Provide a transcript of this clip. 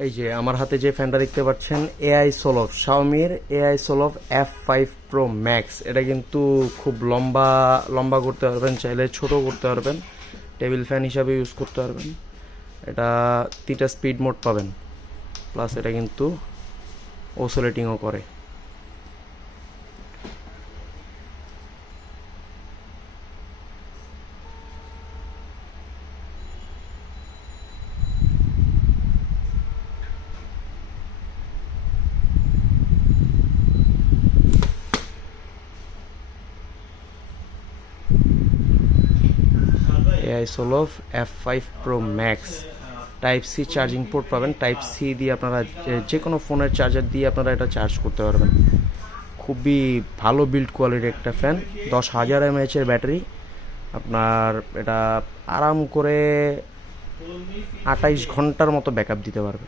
এই যে আমার হাতে যে ফ্যানটা দেখতে পাচ্ছেন এআই সোলভ, শাওমির AI solve F5 Pro Max। এটা কিন্তু খুব লম্বা লম্বা করতে পারবেন, চাইলে ছোট করতে পারবেন, টেবিল ফ্যান হিসাবে ইউজ করতে পারবেন। এটা 3টা স্পিড মোড পাবেন, প্লাস এটা কিন্তু ওসোলেটিংও করে। AI solve F5 Pro Max। Type C charging port পাবেন, টাইপ সি দিয়ে আপনারা যে কোনো ফোনের চার্জার দিয়ে আপনারা এটা চার্জ করতে পারবেন। খুবই ভালো বিল্ড কোয়ালিটির একটা ফ্যান, 10,000 mAh ব্যাটারি। আপনার এটা আরাম করে 28 ঘন্টার মতো ব্যাকআপ দিতে পারবে।